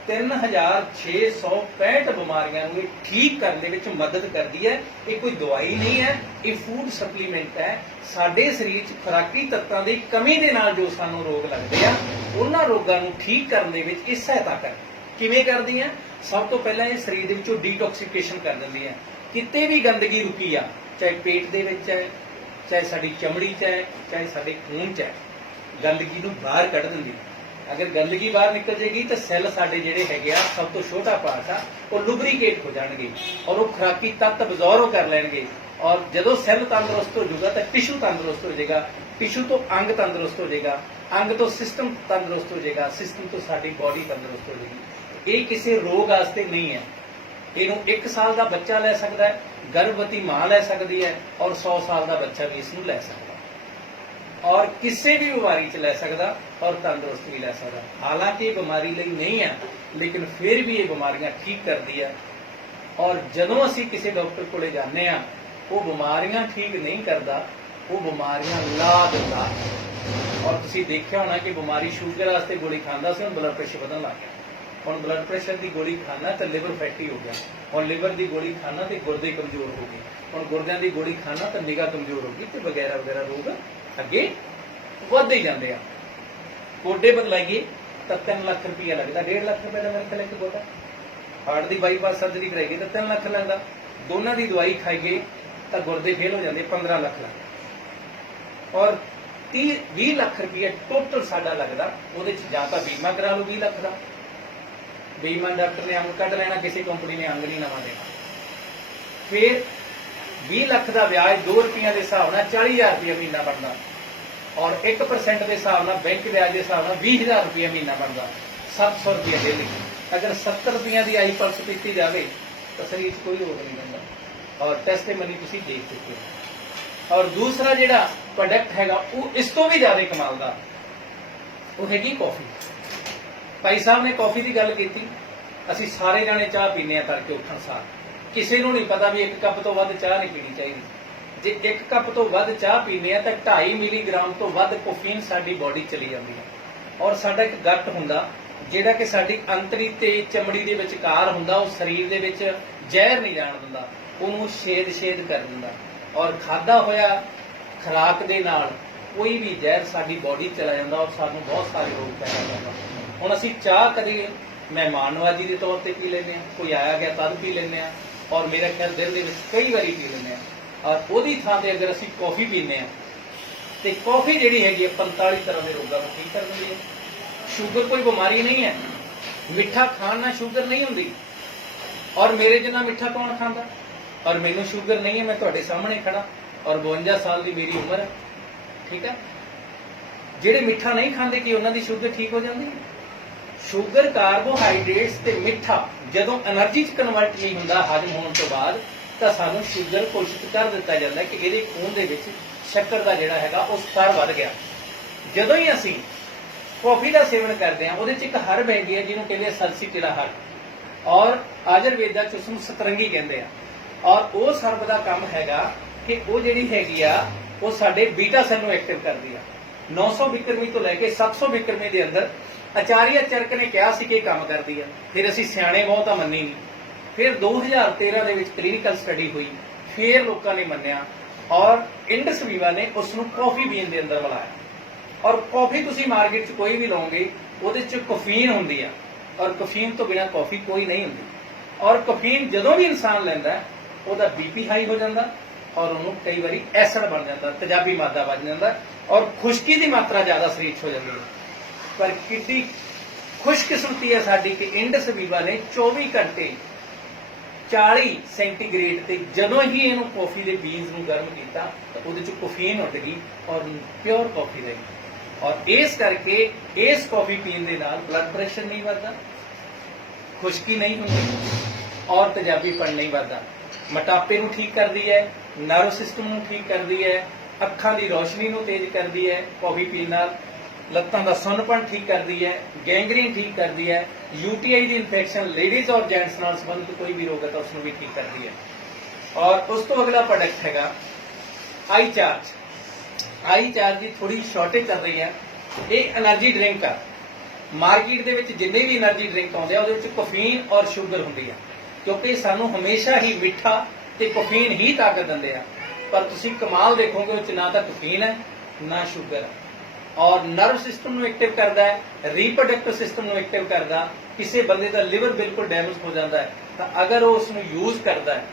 3665 ਬਿਮਾਰੀਆਂ ਨੂੰ ਇਹ ਠੀਕ ਕਰਨ ਦੇ ਵਿੱਚ ਮਦਦ ਕਰਦੀ ਹੈ। ਇਹ ਕੋਈ ਦਵਾਈ ਨਹੀਂ ਹੈ, ਇਹ ਫੂਡ ਸਪਲੀਮੈਂਟ ਹੈ। ਸਾਡੇ ਸਰੀਰ 'ਚ ਖੁਰਾਕੀ ਤੱਤਾਂ ਦੀ ਕਮੀ ਦੇ ਨਾਲ ਜੋ ਸਾਨੂੰ ਰੋਗ ਲੱਗਦੇ ਆ, ਉਹਨਾਂ ਰੋਗਾਂ ਨੂੰ ਠੀਕ ਕਰਨ ਦੇ ਵਿੱਚ ਇਹ ਸਹਾਇਤਾ ਕਰਦੀ। ਕਿਵੇਂ ਕਰਦੀ ਹੈ? ਸਭ ਤੋਂ ਪਹਿਲਾਂ ਇਹ ਸਰੀਰ ਦੇ ਵਿੱਚੋਂ ਡੀਟੌਕਸੀਫਿਕੇਸ਼ਨ ਕਰ ਦਿੰਦੀ ਹੈ। ਕਿਤੇ ਵੀ ਗੰਦਗੀ ਰੁਕੀ ਆ, ਚਾਹੇ ਪੇਟ ਦੇ ਵਿੱਚ ਹੈ, ਚਾਹੇ ਸਾਡੀ ਚਮੜੀ 'ਚ ਹੈ, ਚਾਹੇ ਸਾਡੇ ਖੂਨ 'ਚ ਹੈ, ਗੰਦਗੀ ਨੂੰ ਬਾਹਰ ਕੱਢ ਦਿੰਦੀ ਹੈ। ਅਗਰ ਗੰਦਗੀ ਬਾਹਰ ਨਿਕਲ ਜਾਏਗੀ ਤਾਂ ਸੈੱਲ ਸਾਡੇ ਜਿਹੜੇ ਹੈਗੇ ਆ, ਸਭ ਤੋਂ ਛੋਟਾ ਪਾਰਟ ਆ, ਉਹ ਲੁਬਰੀਕੇਟ ਹੋ ਜਾਣਗੇ ਔਰ ਉਹ ਖੁਰਾਕੀ ਤੱਤ ਅਬਜ਼ੌਰਬ ਕਰ ਲੈਣਗੇ। ਔਰ ਜਦੋਂ ਸੈੱਲ ਤੰਦਰੁਸਤ ਹੋ ਜਾਊਗਾ ਤਾਂ ਟਿਸ਼ੂ ਤੰਦਰੁਸਤ ਹੋ ਜਾਏਗਾ, ਟਿਸ਼ੂ ਤੋਂ ਅੰਗ ਤੰਦਰੁਸਤ ਹੋ ਜਾਏਗਾ, ਅੰਗ ਤੋਂ ਸਿਸਟਮ ਤੰਦਰੁਸਤ ਹੋ ਜਾਏਗਾ, ਸਿਸਟਮ ਤੋਂ ਸਾਡੀ ਬਾਡੀ ਤੰਦਰੁਸਤ ਹੋ ਜਾਏਗੀ। ਇਹ ਕਿਸੇ ਰੋਗ ਵਾਸਤੇ ਨਹੀਂ ਹੈ। ਇਹਨੂੰ 1 ਸਾਲ ਦਾ ਬੱਚਾ ਲੈ ਸਕਦਾ ਹੈ, ਗਰਭਵਤੀ ਮਾਂ ਲੈ ਸਕਦੀ ਹੈ, ਔਰ 100 ਸਾਲ ਦਾ ਬੱਚਾ ਵੀ ਇਸ ਨੂੰ ਲੈ ਸਕਦਾ, ਔਰ ਕਿਸੇ ਵੀ ਬਿਮਾਰੀ 'ਚ ਲੈ ਸਕਦਾ, ਔਰ ਤੰਦਰੁਸਤ ਵੀ ਲੈ ਸਕਦਾ। ਹਾਲਾਂਕਿ ਇਹ ਬਿਮਾਰੀ ਲਈ ਨਹੀਂ ਹੈ, ਲੇਕਿਨ ਫਿਰ ਵੀ ਇਹ ਬਿਮਾਰੀਆਂ ਠੀਕ ਕਰਦੀ ਹੈ। ਔਰ ਜਦੋਂ ਅਸੀਂ ਕਿਸੇ ਡਾਕਟਰ ਕੋਲੇ ਜਾਂਦੇ ਆ, ਉਹ ਬਿਮਾਰੀਆਂ ਠੀਕ ਨਹੀਂ ਕਰਦਾ, ਉਹ ਬਿਮਾਰੀਆਂ ਲਾ ਦਿੰਦਾ। ਔਰ ਤੁਸੀਂ ਦੇਖਿਆ ਹੋਣਾ ਕਿ ਬਿਮਾਰੀ ਸ਼ੂਗਰ ਵਾਸਤੇ ਗੋਲੀ ਖਾਂਦਾ ਸੀ, ਹੁਣ ਬਲੱਡ ਪ੍ਰੈਸ਼ਰ ਵਧਣ ਲੱਗ ਗਿਆ। ਹੁਣ ਬਲੱਡ ਪ੍ਰੈਸ਼ਰ ਦੀ ਗੋਲੀ ਖਾਣਾ ਤਾਂ ਲਿਵਰ ਫੈਟੀ ਹੋ ਗਿਆ, ਹੁਣ ਲਿਵਰ ਦੀ ਗੋਲੀ ਖਾਣਾ ਤੇ ਗੁਰਦੇ ਕਮਜ਼ੋਰ ਹੋ ਗਏ, ਹੁਣ ਗੁਰਦਿਆਂ ਦੀ ਗੋਲੀ ਖਾਣਾ ਤਾਂ ਨਿਗਾਹ ਕਮਜ਼ੋਰ ਹੋ ਗਈ, ਤੇ ਵਗੈਰਾ ਵਗੈਰਾ ਰੋਗ ਅੱਗੇ ਵੱਧਦੇ ਜਾਂਦੇ ਆ। ਗੋਡੇ ਬਦਲਾਈਏ ਤਾਂ 3 ਲੱਖ ਰੁਪਇਆ ਲੱਗਦਾ, 1.5 ਲੱਖ ਰੁਪਏ ਦਾ ਮੇਰੇ ਖਿਆਲ ਇੱਕ ਗੋਡਾ। ਹਾਰਟ ਦੀ ਬਾਈਪਾਸ ਸਰਜਰੀ ਕਰਾਈਏ ਤਾਂ 3 ਲੱਖ ਲੱਗਦਾ। ਦੋਨਾਂ ਦੀ ਦਵਾਈ ਖਾਈਏ ਤਾਂ ਗੁਰਦੇ ਫੇਲ ਹੋ ਜਾਂਦੇ, 15 ਲੱਖ ਲੱਗਦਾ। ਔਰ 20 ਲੱਖ ਰੁਪਇਆ ਟੋਟਲ ਸਾਡਾ ਲੱਗਦਾ। ਉਹਦੇ 'ਚ ਜਾਂ ਤਾਂ ਬੀਮਾ ਕਰਾ ਲਓ 20 ਲੱਖ ਦਾ, ਬੀਮਾ ਡਾਕਟਰ ਨੇ ਅੰਗ ਕੱਢ ਲੈਣਾ, ਕਿਸੇ ਕੰਪਨੀ ਨੇ ਅੰਗ ਨਹੀਂ ਨਵਾਂ ਦੇਣਾ। ਫਿਰ 20 ਲੱਖ ਦਾ ਵਿਆਜ 2 ਰੁਪਈਆਂ ਦੇ ਹਿਸਾਬ ਨਾਲ 40,000 ਰੁਪਇਆ ਮਹੀਨਾ ਬਣਦਾ, ਔਰ 1% ਦੇ ਹਿਸਾਬ ਨਾਲ ਬੈਂਕ ਵਿਆਜ ਦੇ ਹਿਸਾਬ ਨਾਲ 20,000 ਰੁਪਇਆ ਮਹੀਨਾ ਬਣਦਾ, 700 ਰੁਪਇਆ ਡੇਲੀ। ਅਗਰ 70 ਰੁਪਈਆਂ ਦੀ ਆਈ ਪਲਸ ਪੀਤੀ ਜਾਵੇ ਤਾਂ ਸਰੀਰ 'ਚ ਕੋਈ ਰੋਗ ਨਹੀਂ ਰਹਿੰਦਾ। ਔਰ ਟੈਸਟੀਮਨੀ ਤੁਸੀਂ ਦੇਖ ਚੁੱਕੇ ਹੋ। ਔਰ ਦੂਸਰਾ ਜਿਹੜਾ ਪ੍ਰੋਡਕਟ ਹੈਗਾ, ਉਹ ਇਸ ਤੋਂ ਵੀ ਜ਼ਿਆਦਾ ਕਮਾਲ ਦਾ, ਉਹ ਹੈਗੀ ਕਾਫੀ। ਭਾਈ ਸਾਹਿਬ ਨੇ ਕਾਫੀ ਦੀ ਗੱਲ ਕੀਤੀ। ਅਸੀਂ ਸਾਰੇ ਜਾਣੇ ਚਾਹ ਪੀਂਦੇ ਆ ਤੜਕੇ ਉੱਠਣ ਸਾਰ। ਕਿਸੇ ਨੂੰ ਨਹੀਂ ਪਤਾ ਵੀ 1 ਕੱਪ ਤੋਂ ਵੱਧ ਚਾਹ ਨਹੀਂ ਪੀਣੀ ਚਾਹੀਦੀ। ਜੇ 1 ਕੱਪ ਤੋਂ ਵੱਧ ਚਾਹ ਪੀਂਦੇ ਆ ਤਾਂ 2.5 ਮਿਲੀਗ੍ਰਾਮ ਤੋਂ ਵੱਧ ਕੈਫੀਨ ਸਾਡੀ ਬਾਡੀ ਚਲੀ ਜਾਂਦੀ ਹੈ। ਔਰ ਸਾਡਾ ਇੱਕ ਗੱਟ ਹੁੰਦਾ ਜਿਹੜਾ ਕਿ ਸਾਡੀ ਅੰਤੜੀ ਤੇ ਚਮੜੀ ਦੇ ਵਿਚਕਾਰ ਹੁੰਦਾ, ਉਹ ਸਰੀਰ ਦੇ ਵਿੱਚ ਜ਼ਹਿਰ ਨਹੀਂ ਜਾਣ ਦਿੰਦਾ, ਉਹਨੂੰ ਛੇਦ ਕਰ ਦਿੰਦਾ। ਔਰ ਖਾਦਾ ਹੋਇਆ ਖੁਰਾਕ ਦੇ ਨਾਲ ਕੋਈ ਵੀ ਜ਼ਹਿਰ ਸਾਡੀ ਬਾਡੀ ਚਲਾ ਜਾਂਦਾ, ਔਰ ਸਾਨੂੰ ਬਹੁਤ ਸਾਰੇ ਰੋਗ ਪੈਦਾ ਕਰਦਾ। ਹੁਣ ਅਸੀਂ ਚਾਹ ਕਦੇ ਮਹਿਮਾਨ ਨਵਾਜੀ ਦੇ ਤੌਰ ਤੇ ਪੀ ਲੈਂਦੇ ਹਾਂ, ਕੋਈ ਆਇਆ ਗਿਆ ਤਦ ਪੀ ਲੈਂਦੇ ਹਾਂ, ਔਰ ਮੇਰਾ ਖਿਆਲ ਦਿਨ ਦੇ ਵਿੱਚ ਕਈ ਵਾਰੀ ਪੀ ਲੈਂਦੇ ਹਾਂ। ਔਰ ਉਹਦੀ ਥਾਂ ਤੇ ਅਗਰ ਅਸੀਂ ਕੌਫੀ ਪੀਂਦੇ ਹਾਂ, ਤੇ ਕੌਫੀ ਜਿਹੜੀ ਹੈਗੀ 45 ਤਰ੍ਹਾਂ ਦੇ ਰੋਗਾਂ ਨੂੰ ਠੀਕ ਕਰ ਦਿੰਦੀ ਹੈ। ਸ਼ੂਗਰ ਕੋਈ ਬਿਮਾਰੀ ਨਹੀਂ ਹੈ, ਮਿੱਠਾ ਖਾਣ ਨਾਲ ਸ਼ੂਗਰ ਨਹੀਂ ਹੁੰਦੀ। ਔਰ ਮੇਰੇ ਜਿੰਨਾ ਮਿੱਠਾ ਕੌਣ ਖਾਂਦਾ? ਔਰ ਮੈਨੂੰ ਸ਼ੂਗਰ ਨਹੀਂ ਹੈ, ਮੈਂ ਤੁਹਾਡੇ ਸਾਹਮਣੇ ਖੜਾ, ਔਰ 52 ਸਾਲ ਦੀ ਮੇਰੀ ਉਮਰ ਹੈ। ਠੀਕ ਹੈ। ਜਿਹੜੇ ਮਿੱਠਾ ਨਹੀਂ ਖਾਂਦੇ ਕਿ ਉਹਨਾਂ ਦੀ ਸ਼ੂਗਰ ਠੀਕ ਹੋ ਜਾਂਦੀ ਹੈ? ਸ਼ੂਗਰ, ਕਾਰਬੋਹਾਈਡਰੇਟਸ ਤੇ ਮਿੱਠਾ ਜਦੋਂ એનર્ਜੀ 'ਚ ਕਨਵਰਟ ਨਹੀਂ ਹੁੰਦਾ ਹਜਮ ਹੋਣ ਤੋਂ ਬਾਅਦ, ਤਾਂ ਸਾਨੂੰ ਸ਼ੂਗਰ ਘੋਸ਼ਿਤ ਕਰ ਦਿੱਤਾ ਜਾਂਦਾ ਕਿ ਇਹਦੇ ਖੂਨ ਦੇ ਵਿੱਚ ਸ਼ੱਕਰ ਦਾ ਜਿਹੜਾ ਹੈਗਾ ਉਹ ਸਤਰ ਵੱਧ ਗਿਆ। ਜਦੋਂ ਹੀ ਅਸੀਂ ਕਾਫੀ ਦਾ ਸੇਵਨ ਕਰਦੇ ਹਾਂ, ਉਹਦੇ 'ਚ ਇੱਕ ਹਰਬ ਹੈਗੀ ਹੈ ਜਿਹਨੂੰ ਕਹਿੰਦੇ ਆ ਸਲਸੀਟਿਲਾ ਹਰਬ, ਔਰ ਆਯੁਰਵੇਦਾ 'ਚ ਉਸਨੂੰ ਸਤਰੰਗੀ ਕਹਿੰਦੇ ਆ। ਔਰ ਉਸ ਹਰਬ ਦਾ ਕੰਮ ਹੈਗਾ ਕਿ ਉਹ ਜਿਹੜੀ ਹੈਗੀ ਆ, ਉਹ ਸਾਡੇ ਬੀਟਾ ਸੈੱਲ ਨੂੰ ਐਕਟਿਵ ਕਰਦੀ ਆ। 900 ਵਿਕਰਮੀ ਤੋਂ ਲੈ ਕੇ 700 ਵਿਕਰਮੀ ਦੇ ਅੰਦਰ ਆਚਾਰੀਆ ਚਰਕ ਨੇ ਕਿਹਾ ਸੀ ਕਿ ਇਹ ਕੰਮ ਕਰਦੀ ਆ। ਫਿਰ ਅਸੀਂ ਸਿਆਣੇ ਬਹੁਤ ਆ, ਮੰਨੀ ਨਹੀਂ। ਫਿਰ 2013 ਦੇ ਵਿੱਚ ਕਲੀਨਿਕਲ ਸਟੱਡੀ ਹੋਈ, ਫਿਰ ਲੋਕਾਂ ਨੇ ਮੰਨਿਆ, ਔਰ ਇੰਡਸ ਵੀਵਾ ਨੇ ਉਸ ਨੂੰ ਕਾਫੀ ਬੀਨ ਦੇ ਅੰਦਰ ਮਿਲਾਇਆ। ਔਰ ਕਾਫੀ ਤੁਸੀਂ ਮਾਰਕੀਟ 'ਚ ਕੋਈ ਵੀ ਲਓਗੇ, ਉਹਦੇ 'ਚ ਕੈਫੀਨ ਹੁੰਦੀ ਆ, ਔਰ ਕੈਫੀਨ ਤੋਂ ਬਿਨਾਂ ਕਾਫੀ ਕੋਈ ਨਹੀਂ ਹੁੰਦੀ। ਔਰ ਕੈਫੀਨ ਜਦੋਂ ਵੀ ਇਨਸਾਨ ਲੈਂਦਾ, ਉਹਦਾ ਬੀਪੀ ਹਾਈ ਹੋ ਜਾਂਦਾ, ਔਰ ਉਹਨੂੰ ਕਈ ਵਾਰੀ ਐਸਿਡ ਬਣ ਜਾਂਦਾ, ਤੇਜ਼ਾਬੀ ਮਾਦਾ ਬਣ ਜਾਂਦਾ, ਔਰ ਖੁਸ਼ਕੀ ਦੀ ਮਾਤਰਾ ਜ਼ਿਆਦਾ ਸਰੀਰ 'ਚ ਹੋ ਜਾਂਦੀ ਹੈ। ਪਰ ਕਿੰਨੀ ਖੁਸ਼ਕਿਸਮਤੀ ਹੈ ਸਾਡੀ ਕਿ ਇੰਡਸ ਵੀਵਾ ਨੇ 24 ਘੰਟੇ 40 ਸੈਂਟੀਗ੍ਰੇਡ ਤੇ ਜਦੋਂ ਹੀ ਇਹਨੂੰ ਕਾਫੀ ਦੇ ਬੀਨਸ ਨੂੰ ਗਰਮ ਕੀਤਾ ਤਾਂ ਉਹਦੇ 'ਚ ਕੈਫੀਨ ਉੱਡ ਗਈ, ਔਰ ਪਿਓਰ ਕਾਫੀ ਰਹੀ। ਔਰ ਇਸ ਕਰਕੇ ਇਸ ਕਾਫੀ ਪੀਣ ਦੇ ਨਾਲ ਬਲੱਡ ਪ੍ਰੈਸ਼ਰ ਨਹੀਂ ਵੱਧਦਾ, ਖੁਸ਼ਕੀ ਨਹੀਂ ਹੁੰਦੀ, ਔਰ ਤੇਜ਼ਾਬੀਪਣ ਨਹੀਂ ਵੱਧਦਾ। ਮੋਟਾਪੇ ਨੂੰ ਠੀਕ ਕਰਦੀ ਹੈ, ਨਰਵ ਸਿਸਟਮ ਨੂੰ ਠੀਕ ਕਰਦੀ ਹੈ, ਅੱਖਾਂ ਦੀ ਰੋਸ਼ਨੀ ਨੂੰ ਤੇਜ਼ ਕਰਦੀ ਹੈ ਕਾਫੀ ਪੀਣ ਨਾਲ, ਲੱਤਾਂ ਦਾ ਸੁੰਨਪਣ ਠੀਕ ਕਰਦੀ ਹੈ, ਗੈਂਗਰੀਨ ਠੀਕ ਕਰਦੀ ਹੈ, UTI ਦੀ ਇਨਫੈਕਸ਼ਨ, ਲੇਡੀਜ਼ ਔਰ ਜੈਂਟਸ ਨਾਲ ਸੰਬੰਧਿਤ ਕੋਈ ਵੀ ਰੋਗ ਹੈ ਤਾਂ ਉਸ ਨੂੰ ਵੀ ਠੀਕ ਕਰਦੀ ਹੈ। ਔਰ ਉਸ ਤੋਂ ਅਗਲਾ ਪ੍ਰੋਡਕਟ ਹੈਗਾ ਆਈ ਚਾਰਜ। ਆਈ ਚਾਰਜ ਦੀ ਥੋੜੀ ਸ਼ਾਰਟੇਜ ਚੱਲ ਰਹੀ ਹੈ। ਇਹ એનર્ਜੀ ਡਰਿੰਕ ਆ। ਮਾਰਕੀਟ ਦੇ ਵਿੱਚ ਜਿੰਨੇ ਵੀ એનર્ਜੀ ਡਰਿੰਕ ਆਉਂਦੇ ਆ ਉਹਦੇ ਵਿੱਚ ਕੈਫੀਨ ਔਰ ਸ਼ੂਗਰ ਹੁੰਦੀ ਆ, ਕਿਉਂਕਿ ਸਾਨੂੰ ਹਮੇਸ਼ਾ ਹੀ ਮਿੱਠਾ ਤੇ ਕੈਫੀਨ ਹੀ ਤਾਕਤ ਦਿੰਦੇ ਆ। ਪਰ ਤੁਸੀਂ ਕਮਾਲ ਦੇਖੋਗੇ ਉਹ 'ਚ ਨਾ ਤਾਂ ਕੈਫੀਨ ਹੈ ਨਾ ਸ਼ੂਗਰ ਹੈ। ਔਰ ਨਰਵ ਸਿਸਟਮ ਨੂੰ ਐਕਟਿਵ ਕਰਦਾ ਹੈ, ਰੀਪਰੋਡਕਟਿਵ ਸਿਸਟਮ ਨੂੰ ਐਕਟਿਵ ਕਰਦਾ। ਕਿਸੇ ਬੰਦੇ ਦਾ ਲਿਵਰ ਬਿਲਕੁਲ ਡੈਮੇਜ ਹੋ ਜਾਂਦਾ ਹੈ ਤਾਂ ਅਗਰ ਉਹ ਉਸ ਨੂੰ ਯੂਜ਼ ਕਰਦਾ ਹੈ